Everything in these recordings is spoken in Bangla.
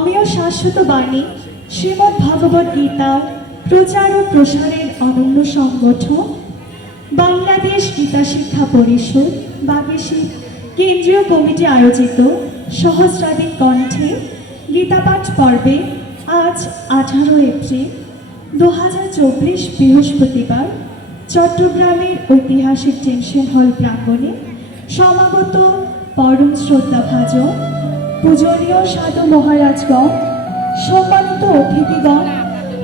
অমীয় শাশ্বত বাণী, শ্রীমদ্ ভগবত গীতা, প্রচার ও প্রসারের অনন্য সংগঠন, বাংলাদেশ গীতা শিক্ষা পরিষদ, বাগেশী কেন্দ্রীয় কমিটি আয়োজিত সহস্রাধিক কণ্ঠে গীতাপাঠ পর্বে আজ আঠারো এপ্রিল দু হাজার চব্বিশ বৃহস্পতিবার, চট্টগ্রামের ঐতিহাসিক টেনশন হল প্রাঙ্গণে সমাগত পরম শ্রদ্ধাভাজন পূজনীয় সাধু মহারাজগণ, সম্মানিত অতিথিগণ,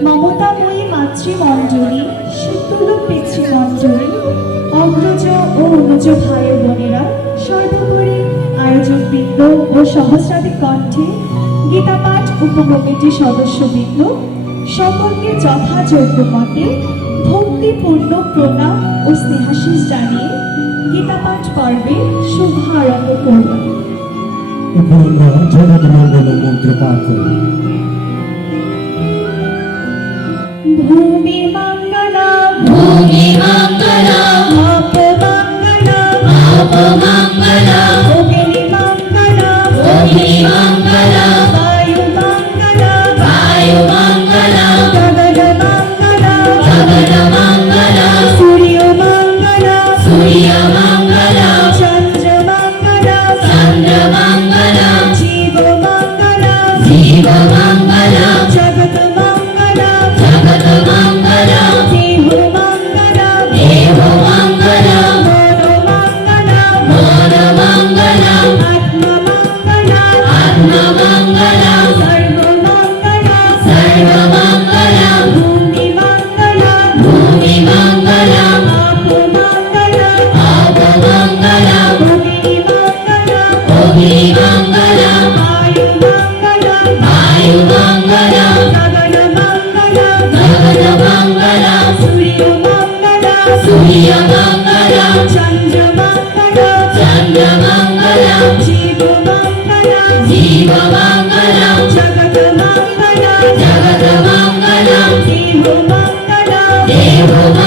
মমতাময়ী মাতৃমণ্ডলী শীতল পিতৃমণ্ডলী অগ্রজ ও অনুজ ভাই বোনেরা, সর্বোপরি আয়োজক বৃন্দ ও সহস্রাধিক কণ্ঠে গীতাপাঠ উপকমিটির সদস্যবৃন্দ, সকলকে যথাযোগ্য মতে ভক্তিপূর্ণ প্রণাম ও স্নেহাশিস জানিয়ে গীতাপাঠ পর্বে শুভারম্ভ করলাম। এখন আমরা জগৎ মঙ্গল মন্ত্র পাঠ করি ভূমি মঙ্গলম ভূমি মঙ্গলম Viva జీవమంగళం. జగతమంగళం జగతమంగళం. జీవమంగళం. దేవమంగళం.